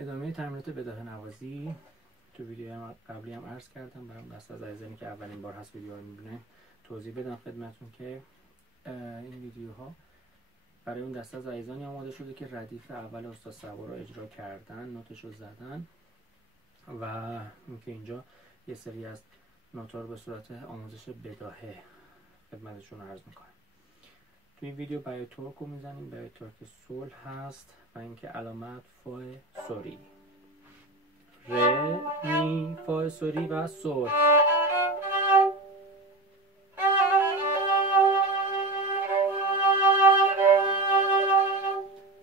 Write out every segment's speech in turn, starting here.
ادامه تمرینات بداهه نوازی. تو ویدیو قبلی هم عرض کردم، برام دست از عزیزانی که اولین بار هست ویدیو رو میبینه توضیح بدم خدمتون که این ویدیوها برای اون دست از عزیزانی آماده شده که ردیف اول استاد صبا رو اجرا کردن، نوتش رو زدن و اینکه اینجا یه سری از نوتا رو به صورت آموزش بداهه خدمتشون عرض میکنم. تو این ویدیو برای تورک رو میزنیم، برای تورک سول هست و اینکه علامت فا سوری، ر می فا سوری و سول.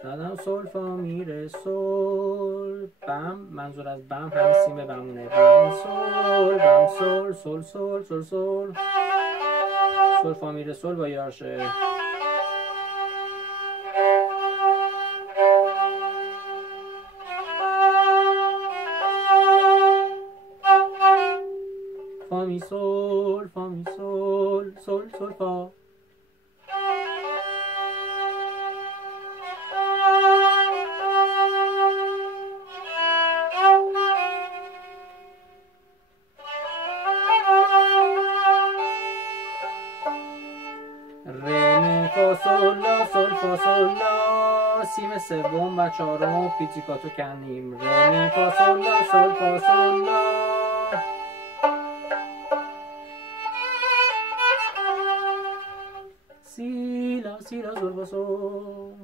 زدم سول فا می ره سول بم، منظور از بم همین سیم بمونه، بم سول بم سول سول سول سول سول سول فا می ره سول با یارشه، فا می سول فا می سول سول سول فا. ره می فا سول لا سول فا سول لا، سیم سوم و چهارم و پیچیکاتو کنیم، ره می فا سول لا سول فا سول لا، سی لا سی لا سول فا سول،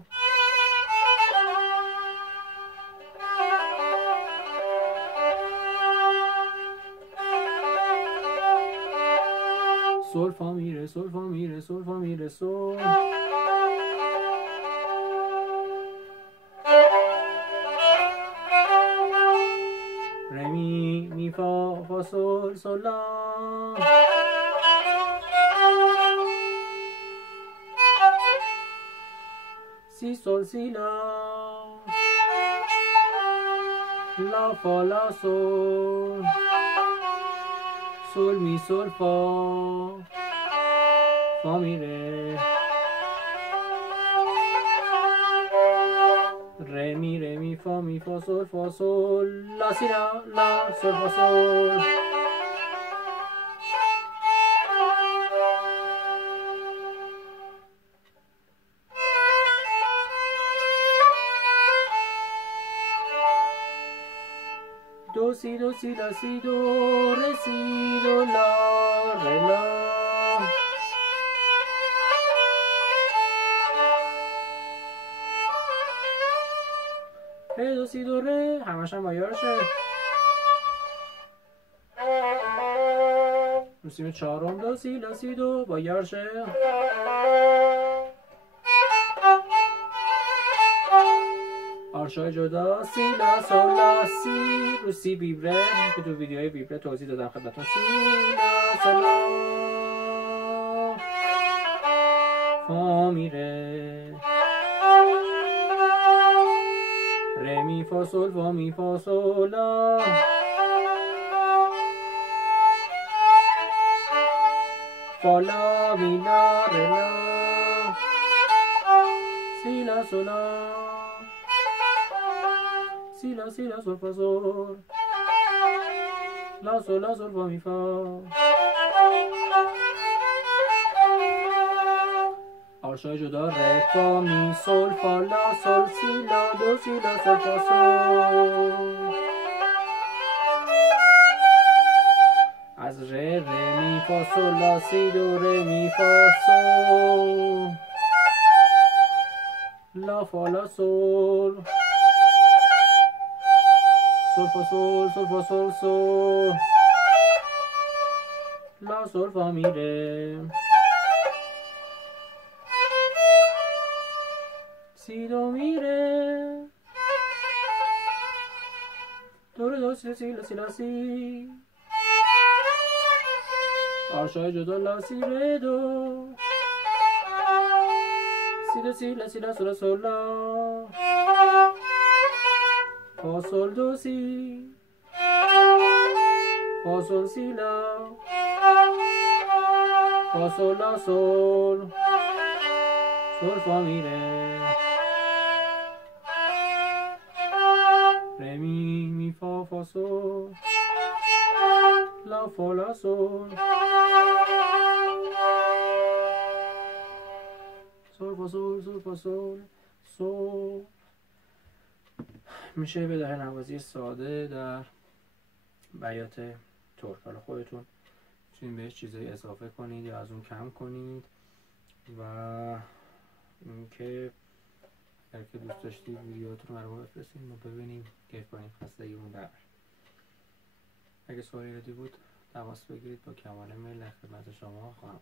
سول فا می ره سول فا می ره سول فا می ره سول، ره می فا فا سول سول لا، سی سول سی لا، لا فا لا سول، سول می سول فا، فا می ره، ره می فا سول فا سول، لا سی لا لا سول فا سول، دو سی دو سی لا سی دو ره سی دو لا ره لا، ره دو سی دو ره، همش هم با یارشه. سیم چهارم دو سی لا سی دو با یارشه، آرشای جدا سی لا سول لا سی، رو سی ویبره که تو ویدیوهای ویبره توضیح دادم خدمتتون، سی لا سول لا، فا می ره، ره می فا سول فا می فا سول لا، فا لا می لا ره لا، سی لا سول لا، سی لا سول فا سول، لا سول فا می فا. آرشای جدا ره فا می سول فا لا سول سی لا دو سی لا سول فا سول، از ره می فا سول لا سی دو ره می فا سول، لا فا لا سول، سول فا سول سول فا سول سول، لا سول فا می ره، سی دو می ره، دو ره دو سی لا سی لا سی، آرشای جدا لا سی ره دو، سی دو سی لا سی لا سول سول لا، فا سول دو سی، فا سول سی لا، فا سول لا سول، سول فا می ره، ره می فا سول لا فا لا سول سول فا سول سول فا سول سول. میشه بداهه نوازی ساده در بیات ترک. حالا خودتون میتونید بهش چیزایی اضافه کنید یا از اون کم کنید. و اینکه اگر که دوست داشتید ویدیوهاتون رو برام بفرستید ما ببینیم، کیف کنیم، خستگیمون در. اگه سوالی بود تماس بگیرید، با کمال میل در خدمت شما خواهم.